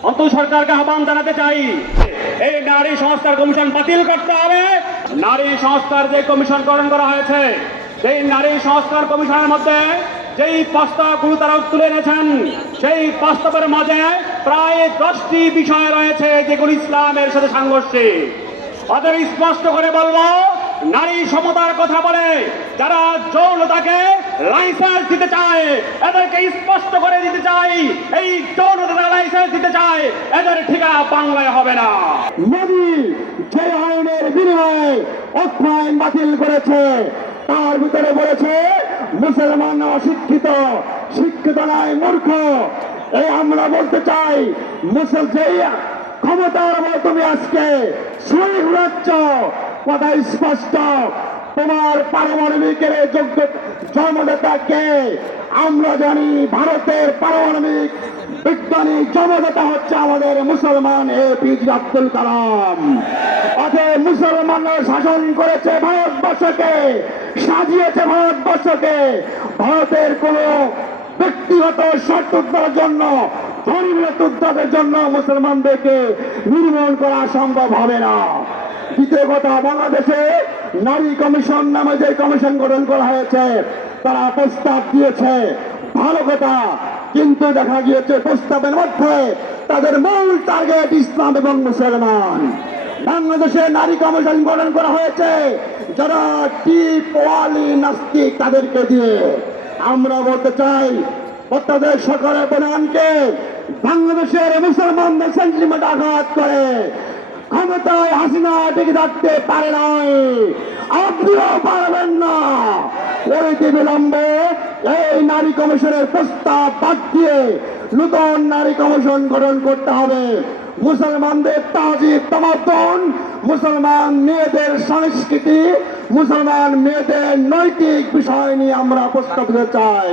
সরকারকে আহ্বান জানাতে চাই, এই নারী সংস্কার কমিশন বাতিল করতে হবে। নারী সংস্কার যে কমিশন গঠন করা হয়েছে, সেই নারী সংস্কার কমিশনের মধ্যে যেই প্রস্তাবগুলো তারা তুলে এনেছেন, সেই প্রস্তাবের মাঝে প্রায় 10টি বিষয় রয়েছে যেগুলো ইসলামের সাথে সাংঘর্ষিক। ওদের স্পষ্ট করে বলবো, নারী সমতার কথা বলে যারা যৌনতাকে লাইসেন্স দিতে চায়, এদেরকে স্পষ্ট করে দিতে চাই, এই যৌনতা লাইসেন্স দিতে চায়, এদের ঠিকানা বাংলায় হবে না। মোদী যে আইনের বিনিময়ে অর্থ আইন বাতিল করেছে, তার ভিতরে বলেছে মুসলমান অশিক্ষিত, শিক্ষিত নয় মূর্খ। এই আমরা বলতে চাই, যেই ক্ষমতার বল তুমি আজকে শরীর উড়াচ্ছ, কথা স্পষ্ট, তোমার পারমাণবিকের যোগ্য জন্মদাতাকে আমরা জানি। ভারতের পারমাণবিক বিজ্ঞানী জন্মদাতা হচ্ছে আমাদের মুসলমান এপিজে আব্দুল কালাম। অতএব মুসলমানরা শাসন করেছে ভারতবর্ষকে, সাজিয়েছে ভারতবর্ষকে। ভারতের কোন ব্যক্তিগত স্বার্থ উদ্ধারের জন্য, ধর্মীয় উদ্ধারের জন্য মুসলমানদেরকে নির্মূল করা সম্ভব হবে না। দ্বিতীয় কথা, বাংলাদেশে নারী কমিশন নামে যে কমিশন গঠন করা হয়েছে, তারা প্রস্তাব দিয়েছে, ভালো কথা, কিন্তু দেখা গিয়েছে প্রস্তাবের মধ্যে তাদের মূল টার্গেট ইসলাম এবং মুসলমান। বাংলাদেশে নারী কমিশন গঠন করা হয়েছে যারা টিপ ওয়ালি নাস্তিক, তাদেরকে দিয়ে। আমরা বলতে চাই, বাংলাদেশ সরকারের প্রধানকে বাংলাদেশের মুসলমানদের সেন্টিমেন্ট আঘাত করে ক্ষমতায় হাসিনা টিকে থাকতে পারে নাই, আপনিও পারবেন না। অনতি বিলম্বে এই নারী কমিশনের প্রস্তাব বাদ দিয়ে নতুন নারী কমিশন গঠন করতে হবে। মুসলমানদের তাজিব তামাদ্দুন, মুসলমান মেয়েদের সংস্কৃতি, মুসলমান মেয়েদের নৈতিক বিষয় নিয়ে আমরা প্রস্তাব দিতে চাই।